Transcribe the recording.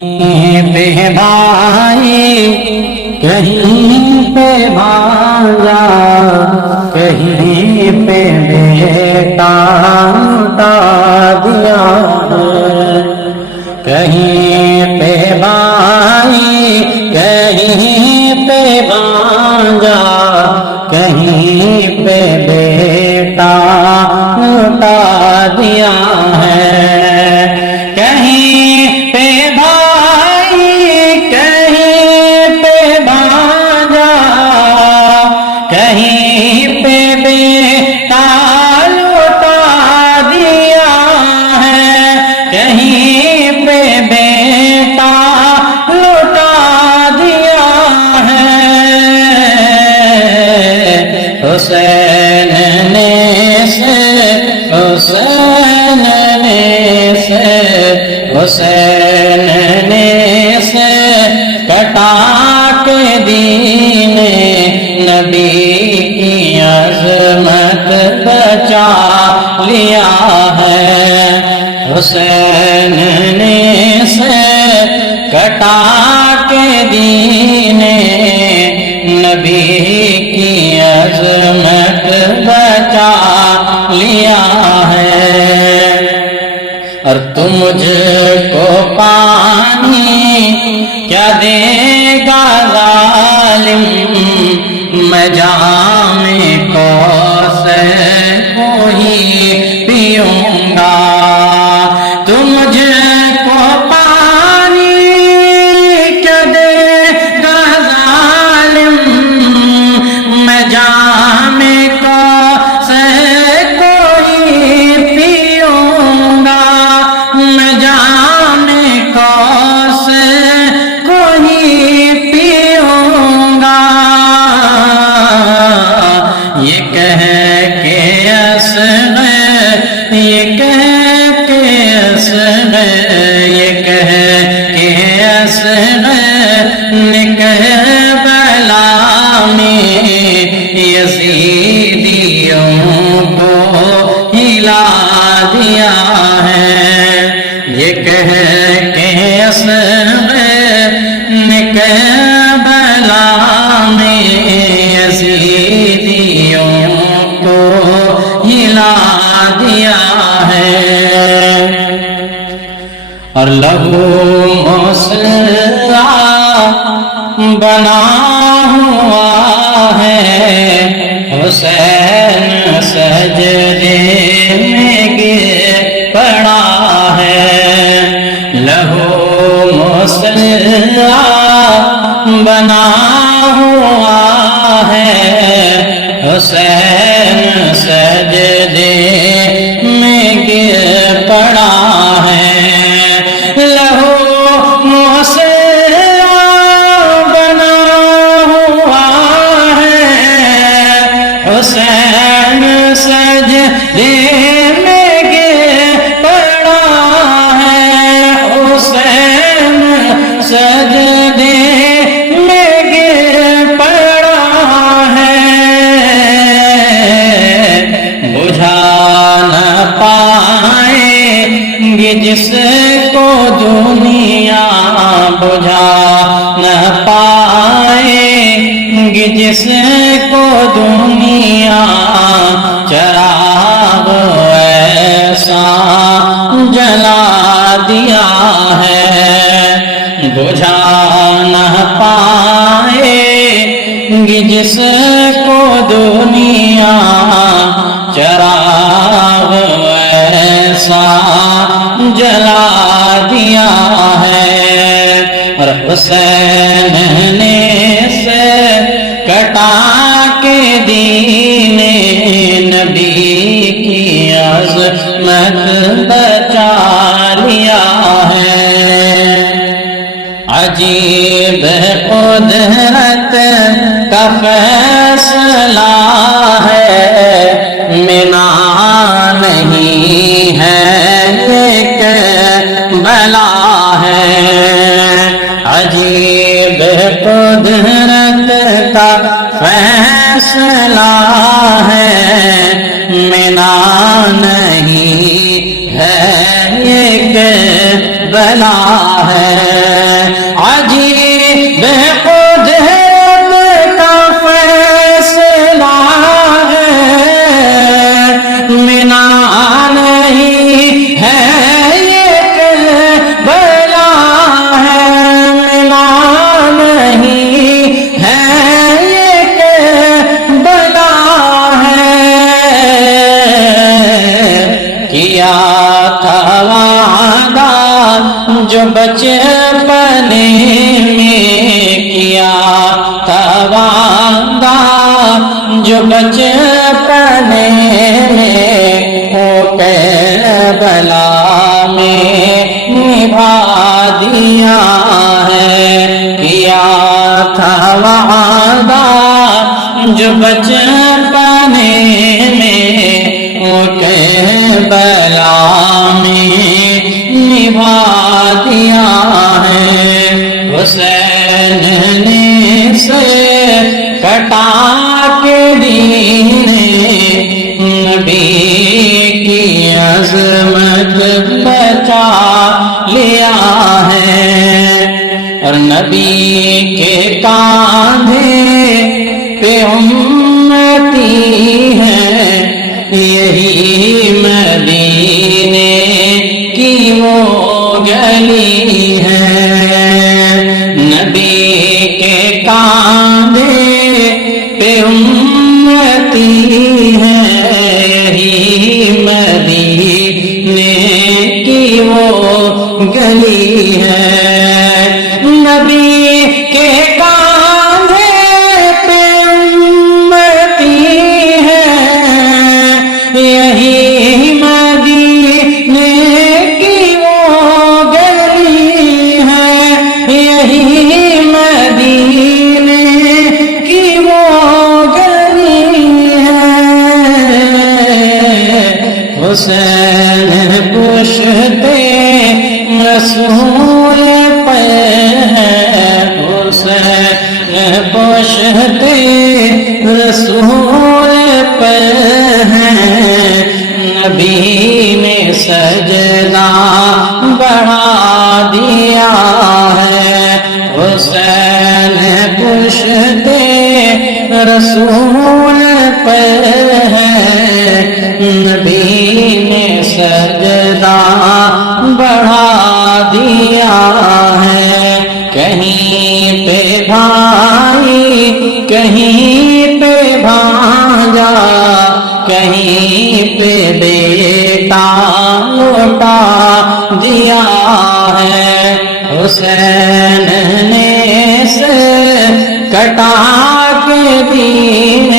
پہ بھائی کہیں پہ بھانجا کہیں پہ بیٹا اٹھا دیا ہے، کہیں پہ بھائی کہیں پہ بھانجا کہیں پہ بیٹا اٹھا دیا ہے، کہیں پہ بھائی کہیں پہ بھانجا کہیں پہ بیٹا لوٹا دیا ہے، کہیں پہ بیٹا لوٹا دیا ہے۔ حسین نے سے حسین نے سے حسین نے سے کٹا کے دین نبی کی عظمت بچا لیا ہے، حسین نے سے کٹا کے دین نبی کی عظمت بچا لیا ہے۔ اور تم مجھ کو پانی کیا دے گا ظالم، میں جام کوثر کو ہی پیوں گا۔ تم مجھ کو پانی کیا دے گا ظالم، میں جام کوثر کو ہی پیوں گا، میں جام کوثر کو ہی پیوں گا۔ یہ کہہ کے اصغر یہ کہہ کے اصغر یہ کہہ کے اصغر نے کربلا میں یزیدیوں کو ہلا دیا ہے، یہ کہہ کے اصغر نے کربلا میں یزیدیوں کو ہلا دیا ہے۔ اور لہو مسلح بنا ہوا ہے، حسین سجدے میں گر پڑا ہے، لہو مسلح بنا ہوا ہے، حسین سجدے میں گر پڑا ہے، لہو مسلح بنا ہوا ہے، حسین سجدے میں گر پڑا ہے، حسین سجدے میں گر پڑا ہے، بجھا نہ پائیں گے جس کو دنیا، بجھا نہ پائیں گے جس کو دنیا، چراغ ایسا جلا دیا ہے، بجھا نہ پائیں گے جس کو دنیا، چراغ ایسا جلا دیا ہے۔ اور حسین نے سے کٹا کے دین نبی کی عظمت بچا لیا ہے۔ عجیب قدرت کا فیصلہ ہے، منا نہیں ہے یہ کربلا ہے، عجیب قدرت کا فیصلہ ہے، منا نہیں ہے یہ کربلا ہے۔ بچپنے میں کیا تھا وعدہ، جو بچپنے میں وہ کربلا میں نبھا دیا ہے، کیا تھا وعدہ جو بچپنے میں وہ کربلا میں نبھا دیا ہے۔ حسین نے سر کٹا کے دین نبی کی عظمت بچا لیا ہے، اور نبی کے کاندھے پہ امتی ہے، یہی مدینے کی وہ گلی ہے۔ نبی کے کاندھے پہ امتی ہے، یہی مدینے کی وہ گلی ہے۔ نبی کے کاندھے پہ امتی ہے، یہی مدینے کی وہ گلی ہے، یہی مدینے کی وہ گلی ہے۔ حسین پشتے رسول پر ہے، حسین پشتے رسول پر ہے، نبی نے سجدہ بڑھا دیا ہے۔ حسین پشتے رسول پر ہے، نبی نے سجدہ بڑھا دیا ہے۔ کہیں پہ بھائی، کہیں پہ بھانجا، کہیں پہ بیٹا لوٹا دیا ہے۔ حسین نے سر کٹا کے دین